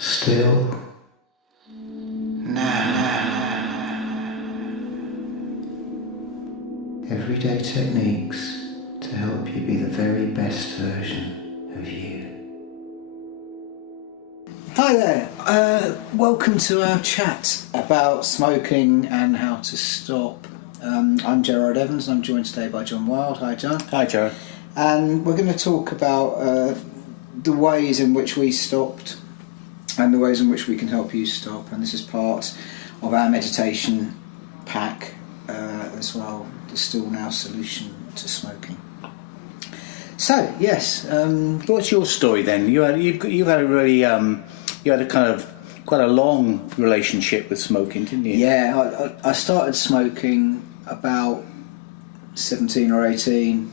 Still now. Everyday techniques to help you be the very best version of you. Hi there, welcome to our chat about smoking and how to stop. I'm Gerard Evans and I'm joined today by John Wilde. Hi John. Hi Gerard. And we're going to talk about the ways in which we stopped and the ways in which we can help you stop, and this is part of our meditation pack as well, the STILLNOW solution to smoking. So yes, What's your story then? You've had a really you had a kind of quite a long relationship with smoking, didn't you? Yeah, I started smoking about 17 or 18.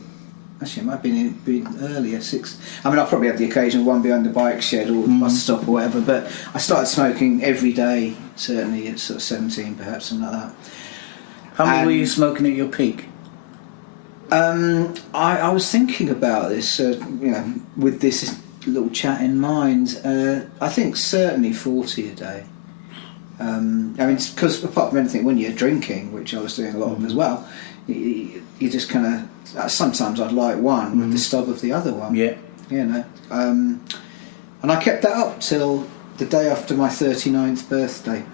Actually, it might have been earlier, 6. I mean, I probably had the occasional one behind the bike shed or the bus stop or whatever, but I started smoking every day, certainly at sort of 17, perhaps, something like that. How many were you smoking at your peak? I was thinking about this, with this little chat in mind. I think certainly 40 a day. I mean, because apart from anything, when you're drinking, which I was doing a lot of as well, you just kind of... Sometimes I'd light one with the stub of the other one. Yeah. You know. And I kept that up till the day after my 39th birthday,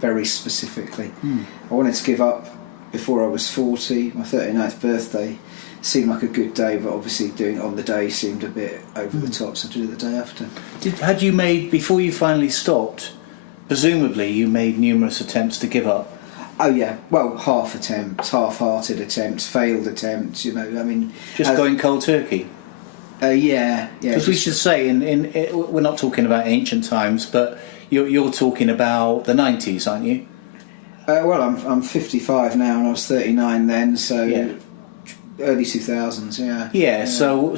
very specifically. I wanted to give up before I was 40. My 39th birthday seemed like a good day, but obviously doing it on the day seemed a bit over the top, so I did it the day after. Had you made, before you finally stopped, presumably you made numerous attempts to give up? Oh yeah, well, half-hearted attempts, failed attempts, I mean... Just going cold turkey? Yeah. Because we should say, we're not talking about ancient times, but you're talking about the 90s, aren't you? Well, I'm 55 now and I was 39 then, so yeah. Early 2000s, yeah. Yeah, so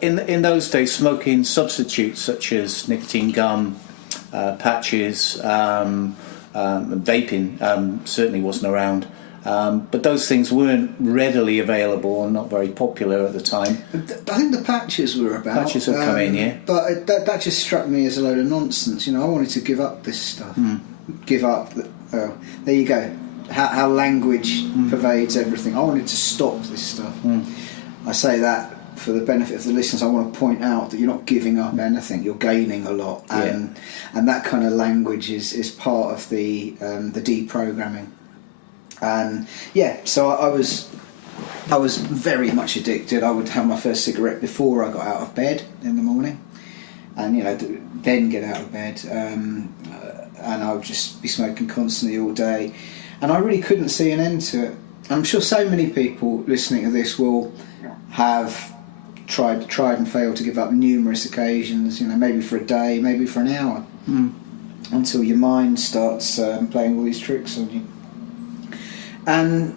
in those days, smoking substitutes such as nicotine gum, patches, vaping certainly wasn't around, but those things weren't readily available and not very popular at the time. I think the patches were about. Patches have come in, yeah. But that just struck me as a load of nonsense. I wanted to give up this stuff. Give up. There you go. How language pervades everything. I wanted to stop this stuff. I say that for the benefit of the listeners. I want to point out that you're not giving up anything. You're gaining a lot, and that kind of language is part of the deprogramming. And yeah, so I was very much addicted. I would have my first cigarette before I got out of bed in the morning, and then get out of bed, and I would just be smoking constantly all day, and I really couldn't see an end to it. I'm sure so many people listening to this will have tried and failed to give up numerous occasions, maybe for a day, maybe for an hour, until your mind starts playing all these tricks on you. And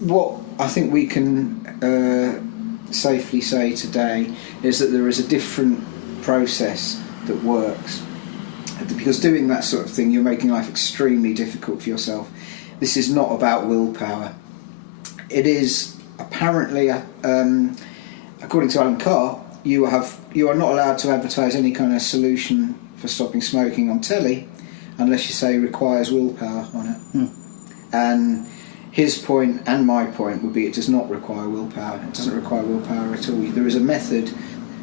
what I think we can safely say today is that there is a different process that works, because doing that sort of thing, you're making life extremely difficult for yourself. This is not about willpower. It is apparently, according to Alan Carr, you are not allowed to advertise any kind of solution for stopping smoking on telly unless you say requires willpower on it. And his point and my point would be it does not require willpower. It doesn't require willpower at all. There is a method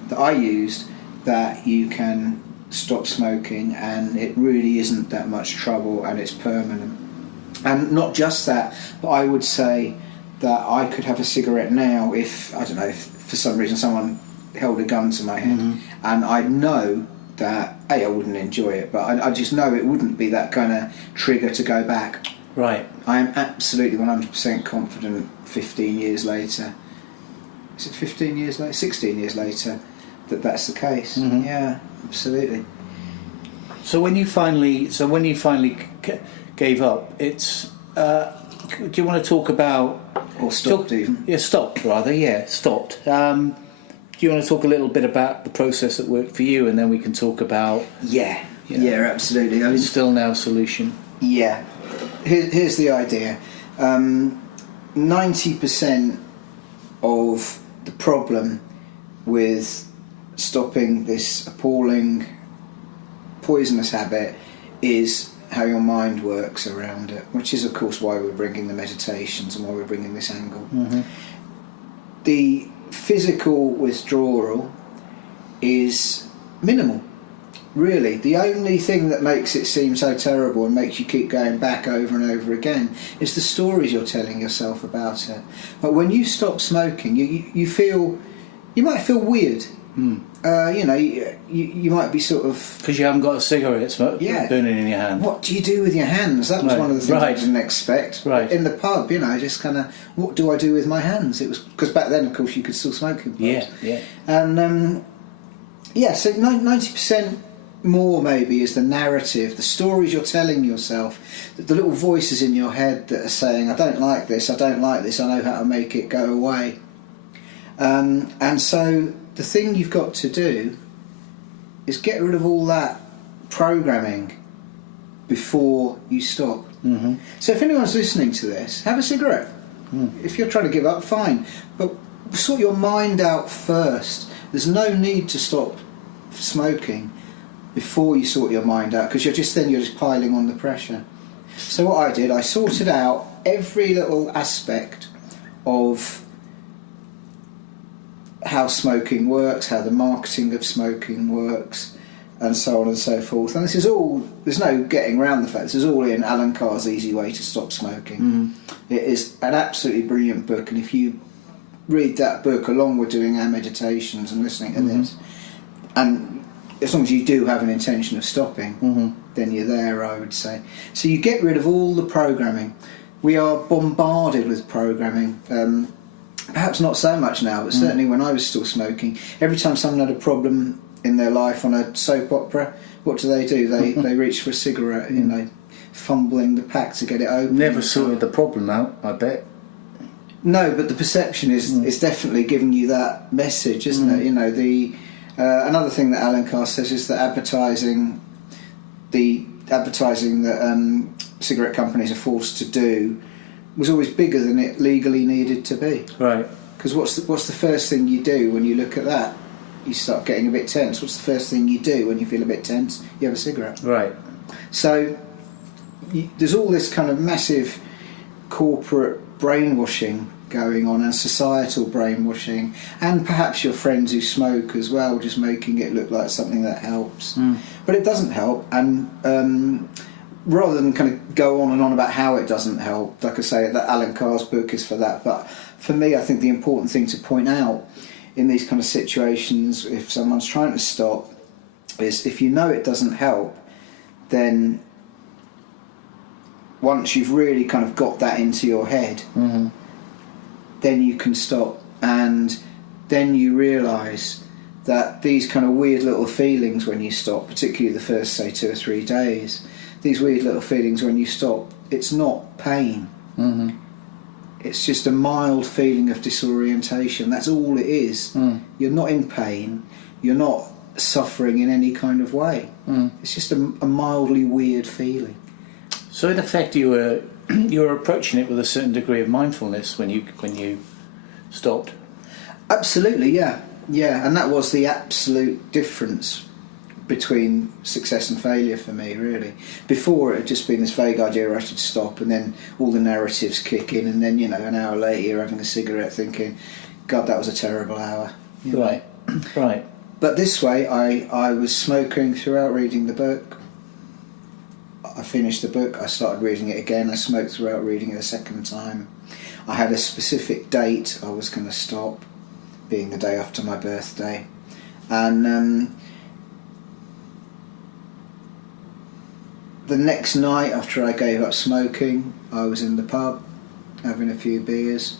that I used that you can stop smoking, and it really isn't that much trouble, and it's permanent. And not just that, but I would say that I could have a cigarette now if, I don't know, if for some reason someone held a gun to my head, and I know that, I wouldn't enjoy it, but I just know it wouldn't be that kind of trigger to go back. Right. I am absolutely 100% confident 15 years later, is it 15 years later? 16 years later, that's the case. Yeah, absolutely. So when you finally gave up, it's do you want to talk about... Or stopped even. Yeah, stopped rather, stopped. Do you want to talk a little bit about the process that worked for you, and then we can talk about... Yeah, absolutely. I mean, STILLNOW solution. Yeah. Here's the idea. 90% of the problem with stopping this appalling poisonous habit is how your mind works around it, which is of course why we're bringing the meditations and why we're bringing this angle. The physical withdrawal is minimal, really. The only thing that makes it seem so terrible and makes you keep going back over and over again is the stories you're telling yourself about it. But when you stop smoking, you might feel weird. You might be sort of... Because you haven't got a cigarette smoke burning in your hand. What do you do with your hands? That was one of the things I didn't expect. Right. In the pub, just kind of, what do I do with my hands? It was because back then, of course, you could still smoke in pubs. Yeah. And, so 90% more maybe is the narrative, the stories you're telling yourself, the little voices in your head that are saying, I don't like this, I know how to make it go away. And so the thing you've got to do is get rid of all that programming before you stop. So if anyone's listening to this, have a cigarette. If you're trying to give up, fine, but sort your mind out first. There's no need to stop smoking before you sort your mind out, because you're just piling on the pressure. So what I did, I sorted out every little aspect of how smoking works, how the marketing of smoking works, and so on and so forth. And this is all, there's no getting around the fact, this is all in Alan Carr's Easy Way to Stop Smoking. It is an absolutely brilliant book, and if you read that book along with doing our meditations and listening to this, and as long as you do have an intention of stopping, then you're there, I would say. So you get rid of all the programming. We are bombarded with programming. Perhaps not so much now, but certainly when I was still smoking, every time someone had a problem in their life on a soap opera, what do? They reach for a cigarette, fumbling the pack to get it open. Never sorted the problem out, I bet. No, but the perception is definitely giving you that message, isn't it? Another thing that Alan Carr says is that advertising that cigarette companies are forced to do was always bigger than it legally needed to be. Right. Because what's the first thing you do when you look at that? You start getting a bit tense. What's the first thing you do when you feel a bit tense? You have a cigarette. Right. So there's all this kind of massive corporate brainwashing going on, and societal brainwashing, and perhaps your friends who smoke as well, just making it look like something that helps. But it doesn't help, and rather than kind of go on and on about how it doesn't help, like I say, that Alan Carr's book is for that. But for me, I think the important thing to point out in these kind of situations, if someone's trying to stop, is if you know it doesn't help, then once you've really kind of got that into your head, then you can stop, and then you realise that these kind of weird little feelings when you stop, particularly the first, say, 2 or 3 days, these weird little feelings when you stop, it's not pain. It's just a mild feeling of disorientation. That's all it is. You're not in pain. You're not suffering in any kind of way. It's just a mildly weird feeling. So in effect, you were approaching it with a certain degree of mindfulness when you stopped. Absolutely, yeah, and that was the absolute difference between success and failure for me, really. Before, it had just been this vague idea I should stop, and then all the narratives kick in, and then an hour later you're having a cigarette thinking, God, that was a terrible hour. Right. But this way, I was smoking throughout reading the book. I finished the book, I started reading it again, I smoked throughout reading it a second time. I had a specific date I was going to stop, being the day after my birthday. And the next night after I gave up smoking, I was in the pub having a few beers.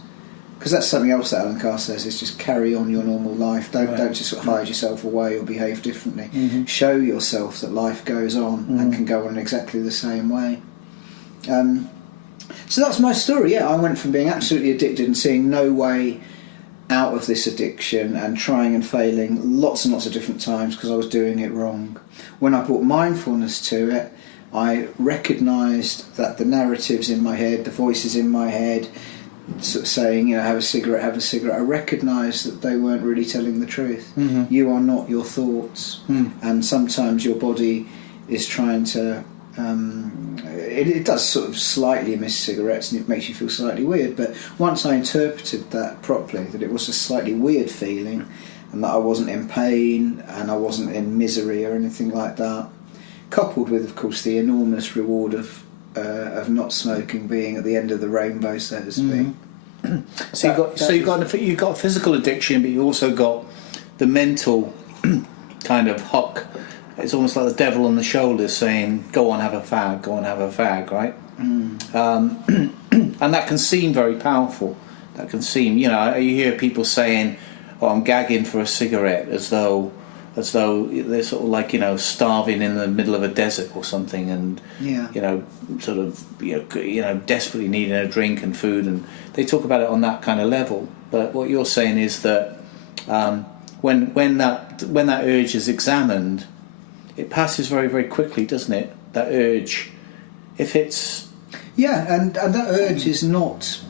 Because that's something else that Alan Carr says, is just carry on your normal life. Don't just sort of hide yourself away or behave differently. Show yourself that life goes on and can go on in exactly the same way. So that's my story. Yeah, I went from being absolutely addicted and seeing no way out of this addiction, and trying and failing lots and lots of different times because I was doing it wrong. When I brought mindfulness to it, I recognised that the narratives in my head, the voices in my head, sort of saying, have a cigarette, I recognised that they weren't really telling the truth. You are not your thoughts, and sometimes your body is trying to. It does sort of slightly miss cigarettes, and it makes you feel slightly weird. But once I interpreted that properly, that it was a slightly weird feeling, and that I wasn't in pain and I wasn't in misery or anything like that, coupled with, of course, the enormous reward of not smoking being at the end of the rainbow, so to speak. So you've got a physical addiction, but you also got the mental kind of hook. It's almost like the devil on the shoulder saying, "Go on, have a fag. Go on, have a fag." Right? And that can seem very powerful. That can seem, you hear people saying, "Oh, I'm gagging for a cigarette," as though they're sort of like, starving in the middle of a desert or something, and desperately needing a drink and food, and they talk about it on that kind of level. But what you're saying is that when that urge is examined, it passes very, very quickly, doesn't it? That urge, if it's and that urge is not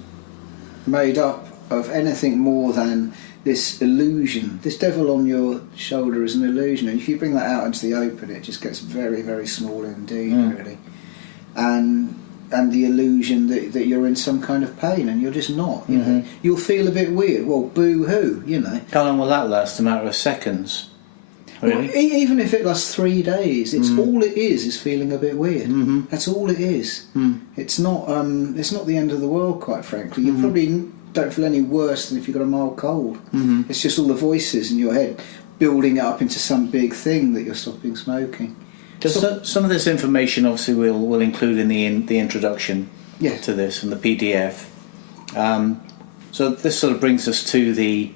made up of anything more than this illusion. This devil on your shoulder is an illusion, and if you bring that out into the open, it just gets very, very small indeed, really. And the illusion that you're in some kind of pain, and you're just not. You know, you'll feel a bit weird. Well, boo-hoo, How long will that last? A matter of seconds. Really? Well, even if it lasts 3 days, it's all it is feeling a bit weird. That's all it is. It's not the end of the world, quite frankly. You probably don't feel any worse than if you've got a mild cold. It's just all the voices in your head building it up into some big thing that you're stopping smoking. Some of this information, obviously, we'll include in the introduction to this and the PDF. So this sort of brings us to the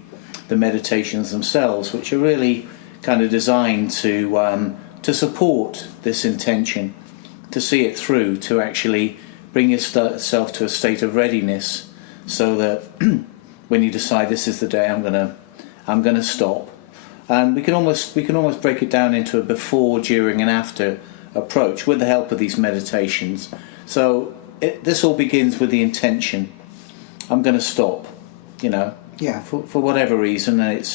meditations themselves, which are really kind of designed to support this intention, to see it through, to actually bring yourself to a state of readiness, so that when you decide this is the day I'm gonna stop. And we can almost break it down into a before, during, and after approach with the help of these meditations. So this all begins with the intention. I'm going to stop, for whatever reason, and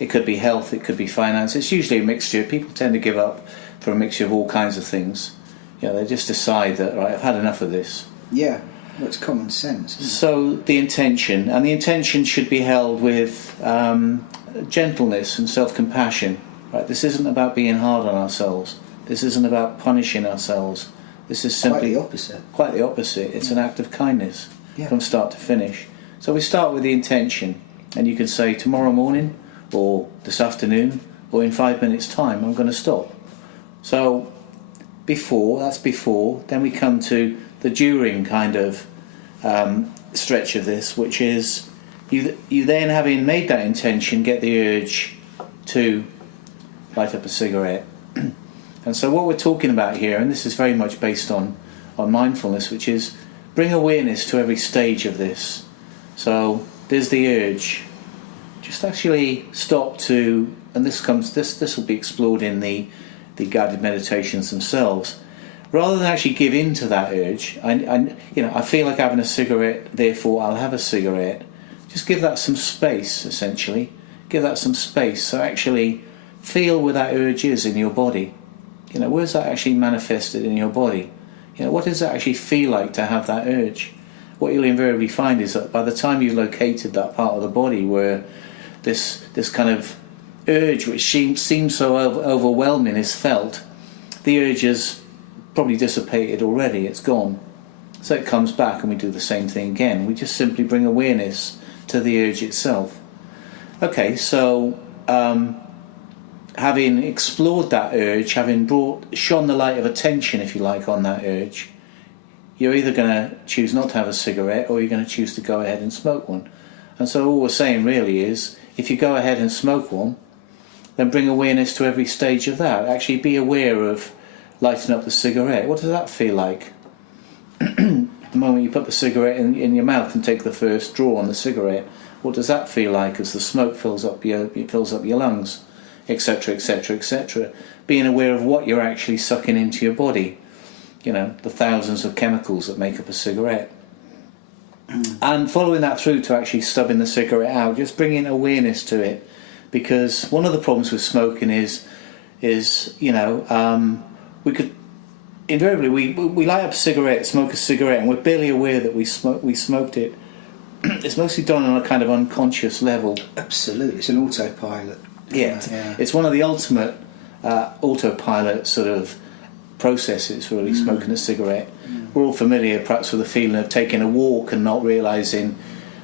it could be health, it could be finance. It's usually a mixture. People tend to give up for a mixture of all kinds of things. They just decide that, right, I've had enough of this. Yeah, well, it's common sense. Isn't it? So the intention should be held with gentleness and self-compassion. Right, this isn't about being hard on ourselves. This isn't about punishing ourselves. This is simply quite the opposite. It's an act of kindness from start to finish. So we start with the intention, and you can say tomorrow morning, or this afternoon, or in 5 minutes' time, I'm going to stop. So that's before. Then we come to the during kind of stretch of this, which is you then, having made that intention, get the urge to light up a cigarette. And so what we're talking about here, and this is very much based on mindfulness, which is bring awareness to every stage of this. So there's the urge. Just actually stop to, and this will be explored in the guided meditations themselves. Rather than actually give in to that urge, I feel like having a cigarette, therefore I'll have a cigarette. Just give that some space, essentially. Give that some space. So actually feel where that urge is in your body. Where's that actually manifested in your body? What does it actually feel like to have that urge? What you'll invariably find is that by the time you've located that part of the body where this kind of urge, which seems so overwhelming, is felt, the urge has probably dissipated already. It's gone. So it comes back, and we do the same thing again. We just simply bring awareness to the urge itself. Okay, so having explored that urge, having shone the light of attention, if you like, on that urge, you're either going to choose not to have a cigarette, or you're going to choose to go ahead and smoke one. And so all we're saying really is, if you go ahead and smoke one, then bring awareness to every stage of that. Actually be aware of lighting up the cigarette. What does that feel like? The moment you put the cigarette in your mouth and take the first draw on the cigarette, what does that feel like as the smoke fills up your lungs, etc., etc., etc. Being aware of what you're actually sucking into your body, the thousands of chemicals that make up a cigarette. And following that through to actually stubbing the cigarette out, just bringing awareness to it, because one of the problems with smoking is we could invariably we light up a cigarette, smoke a cigarette, and we're barely aware that we smoked it. It's mostly done on a kind of unconscious level. Absolutely, it's an autopilot. Yeah, it's one of the ultimate autopilot sort of processes, really, smoking a cigarette. We're all familiar perhaps with the feeling of taking a walk and not realising,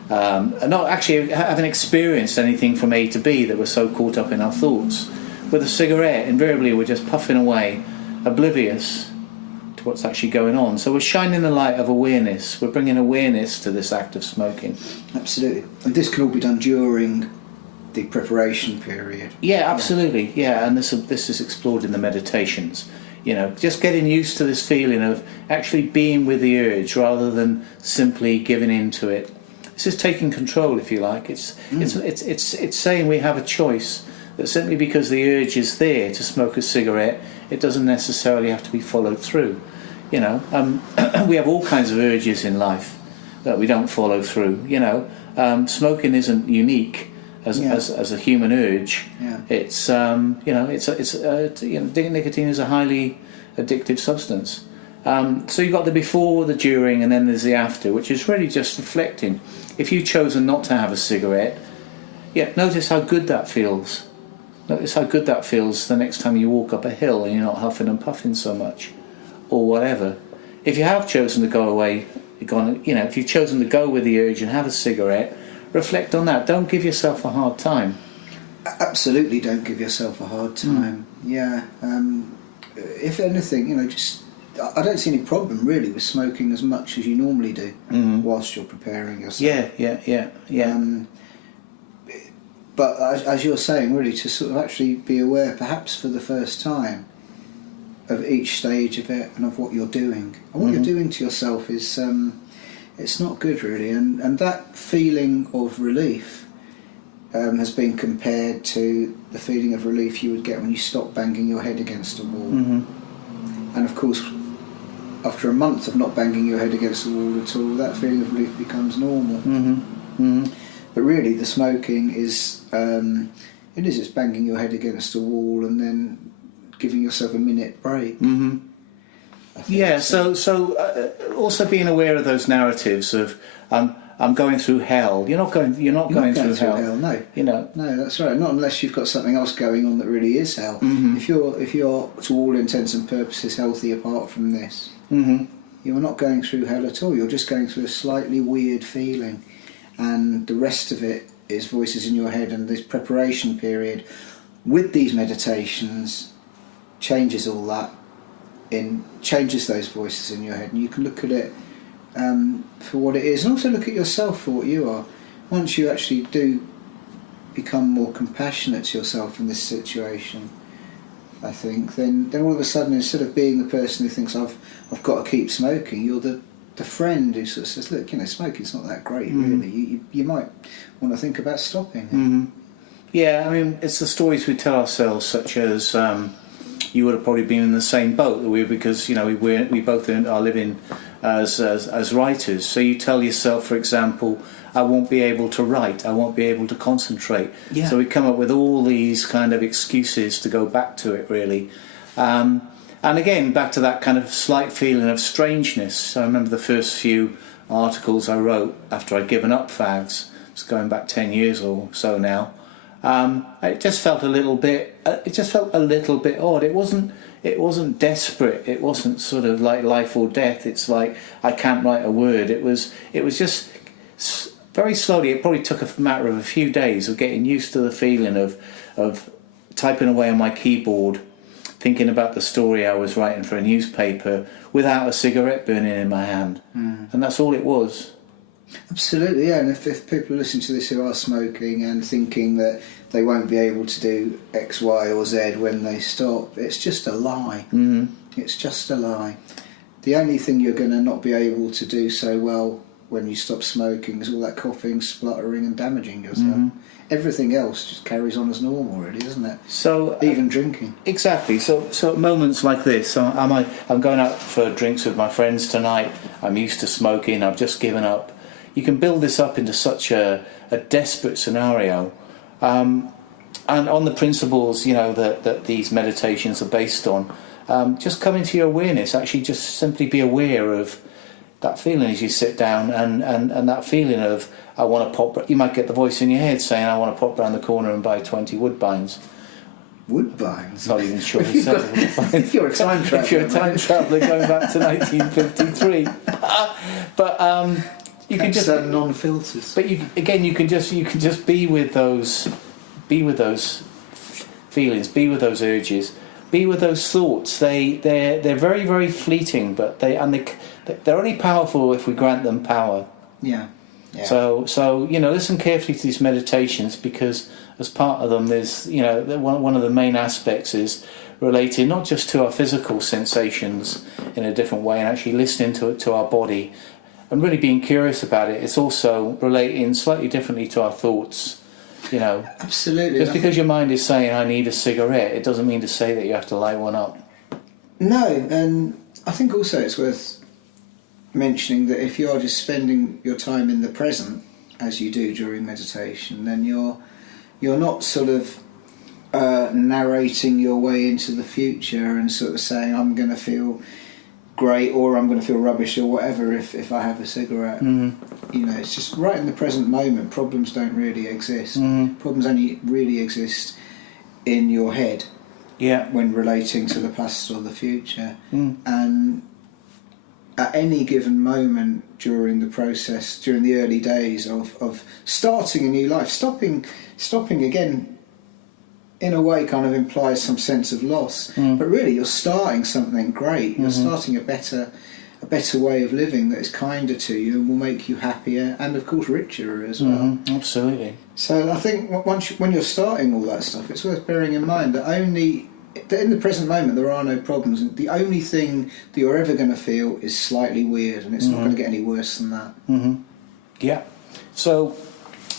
and not actually having experienced anything from A to B, that we're so caught up in our thoughts. With a cigarette, invariably we're just puffing away, oblivious to what's actually going on. So we're shining the light of awareness. We're bringing awareness to this act of smoking. Absolutely. And this can all be done during the preparation period. Yeah, absolutely. Yeah, and this is explored in the meditations. You know, just getting used to this feeling of actually being with the urge rather than simply giving in to it. This is taking control, if you like. It's saying we have a choice. That simply because the urge is there to smoke a cigarette, it doesn't necessarily have to be followed through. You know, we have all kinds of urges in life that we don't follow through. You know, smoking isn't unique as a human urge. Yeah. It's nicotine is a highly addictive substance. So you've got the before, the during, and then there's the after, which is really just reflecting. If you've chosen not to have a cigarette, notice how good that feels. Notice how good that feels the next time you walk up a hill and you're not huffing and puffing so much, or whatever. If you have chosen to go away, if you've chosen to go with the urge and have a cigarette, reflect on that. Don't give yourself a hard time. Absolutely, don't give yourself a hard time. Yeah. If anything, I don't see any problem really with smoking as much as you normally do whilst you're preparing yourself. Yeah. But as you're saying, really, to sort of actually be aware, perhaps for the first time, of each stage of it and of what you're doing. And what you're doing to yourself is, it's not good really. And that feeling of relief has been compared to the feeling of relief you would get when you stop banging your head against a wall. And of course, after a month of not banging your head against the wall at all, that feeling of relief becomes normal. But really, the smoking is, it's banging your head against a wall and then giving yourself a minute break. Yeah, so also being aware of those narratives of I'm going through hell. You're not going through hell. No, no, that's right. Not unless you've got something else going on that really is hell. If you're to all intents and purposes healthy apart from this, you're not going through hell at all. You're just going through a slightly weird feeling, and the rest of it is voices in your head. And this preparation period with these meditations changes all that. Changes those voices in your head, and you can look at it for what it is, and also look at yourself for what you are. Once you actually do become more compassionate to yourself in this situation, I think, then all of a sudden, instead of being the person who thinks I've got to keep smoking, you're the friend who sort of says, look, smoking's not that great, really. You might want to think about stopping. Yeah, I mean, it's the stories we tell ourselves, such as you would have probably been in the same boat that because we both are living as writers. So you tell yourself, for example, I won't be able to write, I won't be able to concentrate. Yeah. So we come up with all these kind of excuses to go back to it, really. And again, back to that kind of slight feeling of strangeness. I remember the first few articles I wrote after I'd given up fags. It's going back 10 years or so now. It just felt a little bit. It just felt a little bit odd. It wasn't desperate. It wasn't sort of like life or death. It's like I can't write a word. It was just very slowly. It probably took a matter of a few days of getting used to the feeling of typing away on my keyboard, thinking about the story I was writing for a newspaper without a cigarette burning in my hand, and that's all it was. Absolutely, yeah. And if people are listening to this who are smoking and thinking that they won't be able to do X, Y or Z when they stop, it's just a lie. It's just a lie. The only thing you're going to not be able to do so well when you stop smoking is all that coughing, spluttering and damaging yourself. Everything else just carries on as normal, really, doesn't it? So even drinking. Exactly. So at moments like this, I'm going out for drinks with my friends tonight. I'm used to smoking. I've just given up. You can build this up into such a desperate scenario. and on the principles, that these meditations are based on, just come into your awareness. Actually, just simply be aware of that feeling as you sit down, and that feeling of, I want to pop. You might get the voice in your head saying, I want to pop round the corner and buy 20 woodbines. Woodbines? Not even sure. If you're a time traveller. If you're a time traveller going back to 1953. But you can just non-filters. But you can just be with those feelings, be with those urges, be with those thoughts. They're very, very fleeting, but they're only powerful if we grant them power. Yeah. So listen carefully to these meditations, because as part of them, there's one of the main aspects is related not just to our physical sensations in a different way, and actually listening to our body and really being curious about it. It's also relating slightly differently to our thoughts. Absolutely. Just because your mind is saying, I need a cigarette, it doesn't mean to say that you have to light one up. No, and I think also it's worth mentioning that if you're just spending your time in the present, as you do during meditation, then you're not sort of narrating your way into the future and sort of saying, I'm going to feel great or I'm going to feel rubbish or whatever if I have a cigarette. It's just right in the present moment. Problems don't really exist. Problems only really exist in your head when relating to the past or the future. And at any given moment during the process, during the early days of starting a new life, stopping again in a way kind of implies some sense of loss, but really you're starting something great. You're starting a better way of living that is kinder to you and will make you happier and of course richer as well. Absolutely. So I think when you're starting all that stuff, it's worth bearing in mind that in the present moment there are no problems, and the only thing that you're ever going to feel is slightly weird, and it's not going to get any worse than that. Yeah. So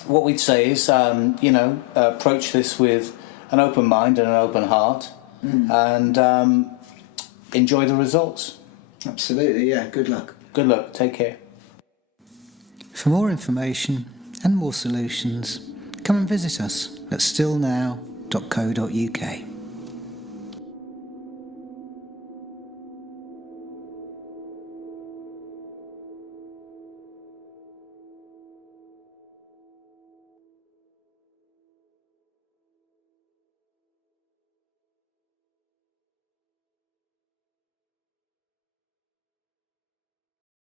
what we'd say is, approach this with an open mind and an open heart, and enjoy the results. Absolutely, yeah. Good luck. Good luck. Take care. For more information and more solutions, come and visit us at stillnow.co.uk.